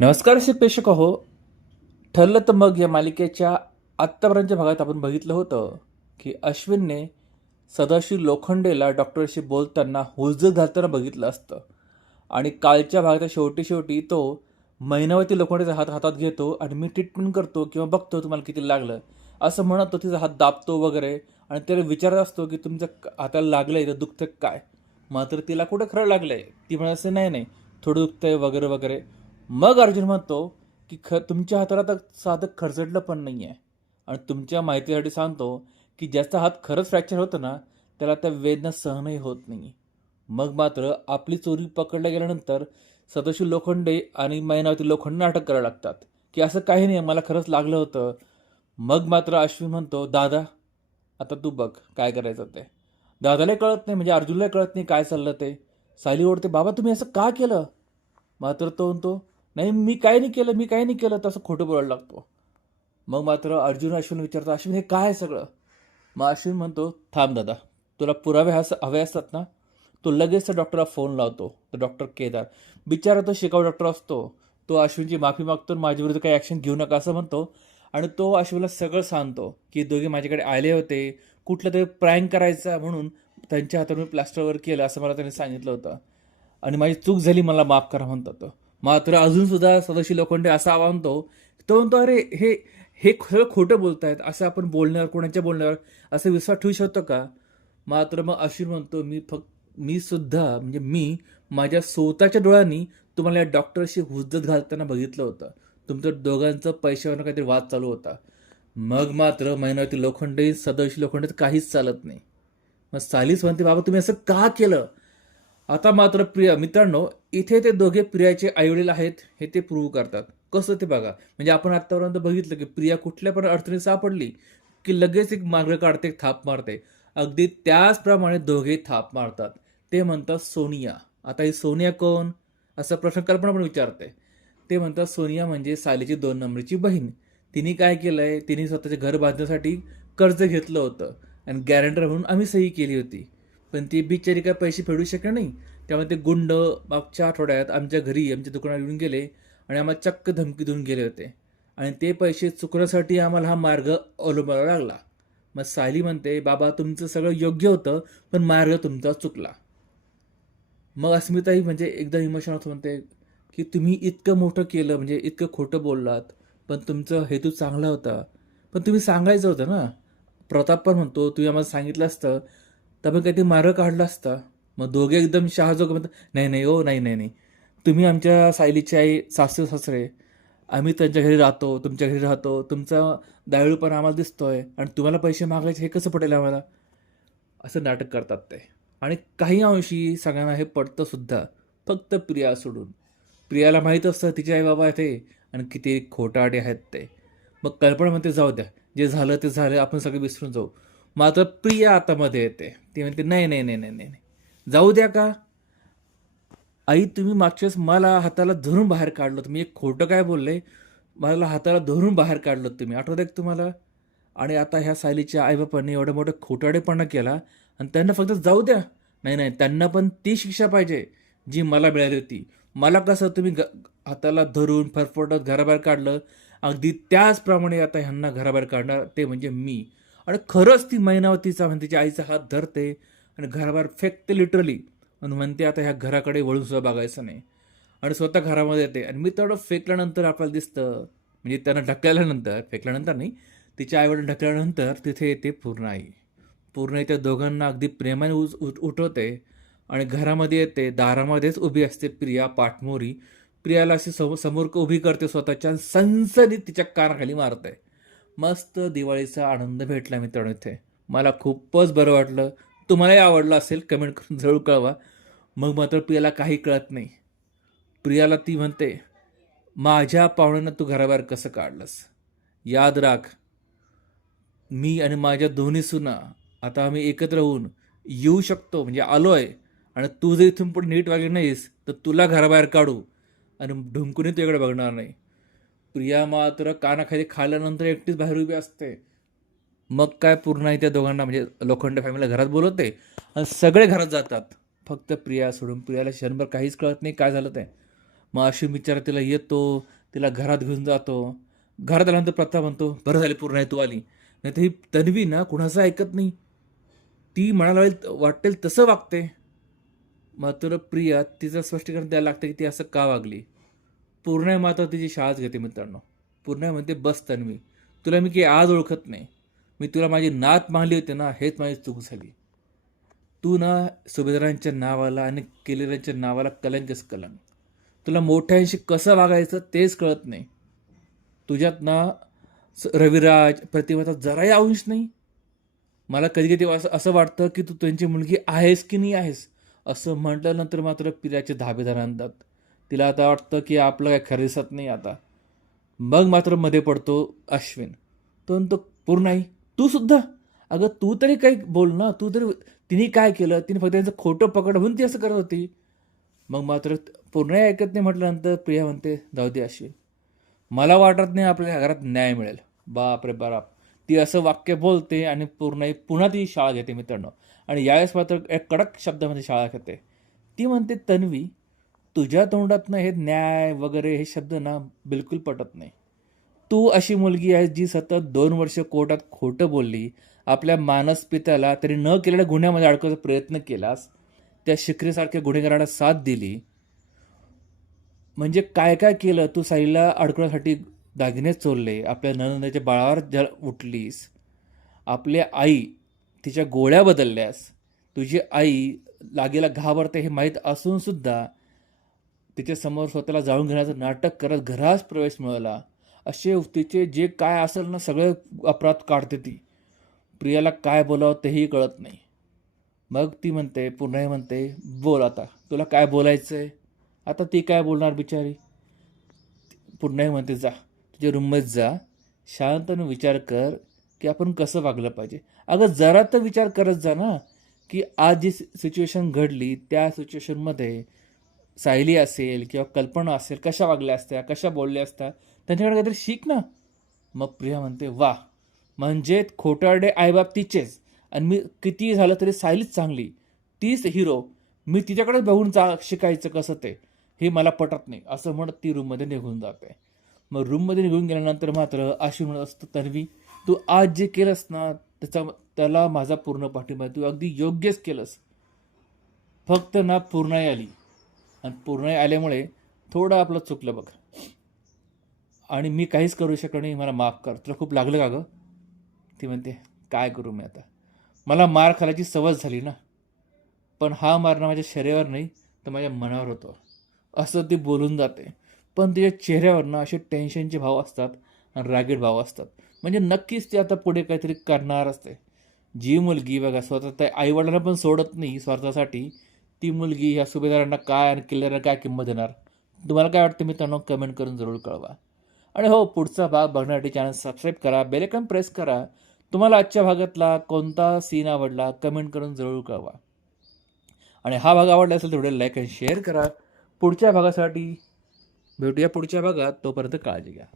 नमस्कार श्री प्रेक्षक हो ठरलं तर मग या मालिकेच्या आत्तापर्यंतच्या भागात आपण बघितलं होतं की अश्विनने सदाशिव लोखंडेला डॉक्टरशी बोलताना हुजत घालताना बघितलं असतं. आणि कालच्या भागाच्या शेवटी शेवटी तो महिनावती लोखंडेचा हात हातात घेतो आणि मी ट्रीटमेंट करतो किंवा बघतो तुम्हाला किती लागलं. असं म्हणत तो तिचा हात दाबतो वगैरे आणि त्याला विचारत असतो की तुमच्या हाताला लागलं आहे तर दुखतं काय? मात्र तिला कुठं खरं लागलं आहे ती म्हणत असं नाही नाही थोडं दुखतंय वगैरे वगैरे. मग अर्जुन म्हणतो की ख तुमच्या हाताला तर साधं खरचटलं पण नाही आहे आणि तुमच्या माहितीसाठी सांगतो की ज्याचा हात खरंच फ्रॅक्चर होतं ना त्याला त्या वेदना सहनही होत नाही मग मात्र आपली चोरी पकडल्या गेल्यानंतर सदाशिव लोखंडे आणि मैनावती लोखंडे अटक करायला लागतात की असं काही नाही मला खरंच लागलं होतं. मग मात्र अश्विन म्हणतो दादा आता तू बघ काय करायचं ते. दादालाही कळत नाही म्हणजे अर्जुनला कळत नाही काय चाललं ते. सायली ओढते बाबा तुम्ही असं का केलं? मात्र तो म्हणतो नाही मी काय नाही केलं मी काय नाही केलं तसं खोटं बोलायला लागतो. मग मात्र अर्जुन अश्विन विचारतो अश्विन हे काय आहे सगळं? मग अश्विन म्हणतो थांब दादा तुला पुरावे हस हवे असतात ना तो लगेच त्या डॉक्टरला फोन लावतो तर डॉक्टर केदार. बिचारा तो शिकाऊ डॉक्टर असतो. तो अश्विनची माफी मागतो माझ्याविरुद्ध काही ॲक्शन घेऊ नका असं म्हणतो. आणि तो अश्विनला सगळं सांगतो की दोघे माझ्याकडे आले होते कुठलं तरी प्रँक करायचा म्हणून त्यांच्या हातावर मी प्लास्टरवर केलं असं मला त्यांनी सांगितलं होतं. आणि माझी चूक झाली मला माफ करा म्हणतो तो. मात्र अजून सुद्धा सदाशिव लोखंडे असा म्हणतो तो म्हणतो अरे हे हे सगळं खोटं बोलतायत. असं आपण बोलण्यावर कोणाच्या बोलण्यावर असं विश्वास ठेवू शकतो का? मात्र मग अश्विन म्हणतो मी फक्त मी सुद्धा म्हणजे मी माझ्या स्वतःच्या डोळ्यांनी तुम्हाला या डॉक्टरशी हुज्जत घालताना बघितलं होतं. तुमचं दोघांचं पैशावर काहीतरी वाद चालू होता. मग मात्र महिन्यावरती लोखंडे सदाशिव लोखंडे काहीच चालत नाही. मग सालीस म्हणते बाबा तुम्ही असं का केलं? आता मात्र प्रिया मित्रांनो इथे ते दोघे प्रियाचे आईवडील आहेत हे ते प्रूव्ह करतात. कसं ते बघा. म्हणजे आपण आतापर्यंत बघितलं की प्रिया कुठल्या पण अडचणीत सापडली की लगेच एक मार्ग काढते थाप मारते. अगदी त्याचप्रमाणे दोघे थाप मारतात. ते म्हणतात सोनिया. आता ही सोनिया कोण? असा प्रश्न कल्पना पण विचारते. ते म्हणतात सोनिया म्हणजे सालीची दोन नंबरची बहीण. तिने काय केलं आहे तिने स्वतःचे घर बांधण्यासाठी कर्ज घेतलं होतं. आणि गॅरंटर म्हणून आम्ही सही केली होती. पण ती बिचारी काय पैसे फेडू शकणार नाही. त्यामुळे ते गुंड मागच्या आठवड्यात आमच्या घरी आमच्या दुकानात येऊन गेले आणि आम्हाला चक्क धमकी देऊन गेले होते. आणि ते पैसे चुकण्यासाठी आम्हाला हा मार्ग अवलंबावा लागला. मग सायली म्हणते बाबा तुमचं सगळं योग्य होतं पण मार्ग तुमचा चुकला. मग अस्मिताही म्हणजे एकदा इमोशनल होतं म्हणते की तुम्ही इतकं मोठं केलं म्हणजे इतकं खोटं बोललात पण तुमचं हेतू चांगला होता. पण तुम्ही सांगायचं होतं ना. प्रताप पण म्हणतो तुम्ही आम्हाला सांगितलं असतं तर मग काहीतरी मार्ग काढला असता? मग दोघे एकदम शहाजोग म्हणतात नाही नाही हो नाही नाही नाही. तुम्ही आमच्या सायलीची आई सासू सासरे. आम्ही त्यांच्या घरी राहतो तुमच्या घरी राहतो. तुमचा दायळूपणा आम्हाला दिसतो आहे आणि तुम्हाला पैसे मागायचे हे कसं पटेल आम्हाला? असं नाटक करतात ते. आणि काही अंशी सगळ्यांना हे पडतं सुद्धा. फक्त प्रिया सोडून. प्रियाला माहीत असतं तिचे आई बाबा ते आणि किती खोटाडे आहेत ते. मग कल्पना म्हणते जाऊ द्या. जे झालं ते झालं. आपण सगळे विसरून जाऊ. मात्र प्रिया आता मध्ये येते. ती म्हणते नाही नाही नाही नाही नाही नाही. जाऊ द्या का? आई तुम्ही मागच्या वेळेस मला हाताला धरून बाहेर काढलं तुम्ही एक खोटं काय बोलले? मला हाताला धरून बाहेर काढलं तुम्ही. आठवत एक तुम्हाला? आणि आता ह्या सायलीच्या आईबापांनी एवढं मोठं खोटाडेपणा केला आणि त्यांना फक्त जाऊ द्या. नाही नाही त्यांना पण ती शिक्षा पाहिजे जी मला मिळाली होती. मला कसं तुम्ही ग हाताला धरून फरफटत घराबाहेर काढलं? अगदी त्याचप्रमाणे आता ह्यांना घराबाहेर काढणार ते म्हणजे मी. आणि खरंच ती मैनावतीचा म्हणजे तिच्या आईचा हात धरते आणि घराबाहेर फेकते लिटरली आणि म्हणते आता ह्या घराकडे वळून सुद्धा बघायचं नाही. आणि स्वतः घरामध्ये येते. आणि मी तेवढं फेकल्यानंतर आपल्याला दिसतं. म्हणजे त्यांना ढकल्यानंतर फेकल्यानंतर नाही तिच्या आईवडील ढकल्यानंतर तिथे येते पूर्ण आई. पूर्ण त्या दोघांना अगदी प्रेमाने उच उठ उठवते. आणि घरामध्ये येते दारामध्येच उभी असते प्रिया पाठमोरी. प्रियाला अशी सम समोर उभी करते स्वतःच्या सनसनीत तिच्या कानाखाली मारते. मस्त दिवाळीचा आनंद भेटला मित्रांनो इथे. मला खूपच बरं वाटलं. तुम्हालाही आवडलं असेल कमेंट करून जरूर कळवा. मग मात्र प्रियाला काही कळत नाही. प्रियाला ती म्हणते माझ्या पाहुण्यांना तू घराबाहेर कसं काढलंस? याद राख मी आणि माझ्या दोन्ही सुना आता आम्ही एकत्र होऊन येऊ शकतो म्हणजे आलो आहे आणि तू जर इथून पुढे नीट वागली नाहीस तर तुला घराबाहेर काढू. आणि ढुंकूनही तुझ्याकडे बघणार नाही. प्रिया मात्र कानाखाली खाल्ल्यानंतर एकटीच बाहेर उभी असते. मग काय पूर्ण आहे त्या दोघांना? म्हणजे लोखंड फॅमिलीला घरात बोलवते आणि सगळे घरात जातात. फक्त प्रिया सोडून प्रियाला क्षणभर काहीच कळत नाही काय झालं ते. मग अशी विचार तिला येतो तिला घरात घेऊन जातो. घरात आल्यानंतर प्रथा म्हणतो बरं झाली पूर्ण आहे तू आली. नाही तर ही तन्वी ना कुणाचं ऐकत नाही. ती म्हणायला वाटेल तसं वागते. मात्र प्रिया तिचं स्पष्टीकरण द्यायला लागतं की ती असं का वागली? पूर्ण मात्र तिची शाळाच घेते मित्रांनो. पूर्ण म्हणते बस तन्वी तुला मी काही आज ओळखत नाही. मी तुला माझी नात मानली होती ना हेच माझी चूक झाली. तू ना सुभेदारांच्या नावाला आणि केलेल्यांच्या नावाला कलंकच कलंक. तुला मोठ्यांशी कसं वागायचं तेच कळत नाही. तुझ्यात ना स- रविराज प्रतिभाचा जराही अंश नाही. मला कधी कधी असं असं वाटतं की तू त्यांची मुलगी आहेस की नाही आहेस असं म्हटल्यानंतर मात्र पिल्याचे धाबेदार आणतात. तिला आता वाटतं की आपलं काय खरं दिसत नाही आता. मग मात्रमध्ये पडतो अश्विन. तो म्हणतो पूर्ण आई तू सुद्धा? अगं तू तरी काही बोल ना. तू तरी तिने काय केलं? तिने फक्त त्यांचं खोटं पकड म्हणून ती असं करत होती. मग मात्र पूर्णही ऐकत नाही म्हटल्यानंतर प्रिया म्हणते जाऊ दे अश्विन. मला वाटत नाही आपल्या घरात न्याय मिळेल. बाप रे बाप. ती असं वाक्य बोलते आणि पूर्णही पुन्हा ती शाळा घेते मित्रांनो. आणि यावेळेस मात्र एक कडक शब्दामध्ये शाळा घेते. ती म्हणते तन्वी तुझ्या तोंडातनं हे न्याय वगैरे हे शब्द ना बिलकुल पटत नाही. तू अशी मुलगी आहे जी सतत दोन वर्ष कोर्टात खोटं बोलली आपल्या मानस पित्याला तरी न केलेल्या गुन्ह्यामध्ये अडकवायचा प्रयत्न केलास त्या शिकरीसारख्या गुन्हेगारांना साथ दिली. म्हणजे काय काय केलं? तू साईला अडकवण्यासाठी दागिने चोरले आपल्या ननंदाच्या बाळावर जल उठलीस आपल्या आई तिच्या गोळ्या बदलल्यास तुझी आई लागेला घाबरते हे माहीत असूनसुद्धा तिच्यासमोर स्वतःला जाळून घेण्याचं नाटक करत घरास प्रवेश मिळाला. असे तिचे जे काय असेल ना सगळे अपराध काढते ती. प्रियाला काय बोलावं तेही कळत नाही. मग ती म्हणते पुन्हा म्हणते बोल आता तुला काय बोलायचं आहे आता ती काय बोलणार बिचारी? पुन्हा म्हणते जा तुझ्या रूममध्ये जा. शांतनं विचार कर की आपण कसं वागलं पाहिजे. अगं जरा तर विचार करत जा ना की आज जी सिच्युएशन घडली त्या सिच्युएशनमध्ये सायली असेल किंवा कल्पना असेल कशा वागल्या असत्या कशा बोलल्या असत्या त्यांच्याकडे काहीतरी शिक ना. मग प्रिया म्हणते वा म्हणजे खोटारडे आईबाप तिचेच. आणि मी किती झालं तरी सायलीच चांगली. तीच हिरो मी तिच्याकडे बघून चा शिकायचं कसं ते. हे मला पटत नाही. असं म्हणत ती रूममध्ये निघून जाते. मग रूममध्ये निघून गेल्यानंतर मात्र आशी म्हणत असतं तन्वी तू आज जे केलंस ना त्याचा त्याला माझा पूर्ण पाठिंबा तू अगदी योग्यच केलंस. फक्त ना पूर्णाई आली आणि पूर्ण आल्यामुळे थोडं आपलं चुकलं बघ. आणि मी काहीच करू शकलो नाही मला माफ कर. तुला खूप लागलं का गं? ती म्हणते काय करू मी आता? मला मार खालायची सवय झाली ना. पण हा मारणं माझ्या शरीरावर नाही तर माझ्या मनावर होतो. असं ती बोलून जाते. पण तिच्या चेहऱ्यावरनं असे टेन्शनचे भाव असतात आणि रागीट भाव असतात. म्हणजे नक्कीच ती आता पुढे काहीतरी करणार असते. जी मुलगी बघा स्वतः त्या आईवडिलांना पण सोडत नाही स्वार्थासाठी. ती मुलगी ह्या सुभेदारांना काय आणि किल्ल्याला काय किंमत देणार? तुम्हाला काय वाटतं मित्रांनो? कमेंट करून जरूर कळवा. आणि हो पुढचा भाग बघण्यासाठी चॅनल सबस्क्राईब करा बेलेकन प्रेस करा. तुम्हाला आजच्या भागातला कोणता सीन आवडला कमेंट करून जरूर कळवा. आणि हा भाग आवडला असेल तर व्हिडिओ लाईक आणि शेअर करा. पुढच्या भागासाठी भेटूया पुढच्या भागात. तोपर्यंत काळजी घ्या.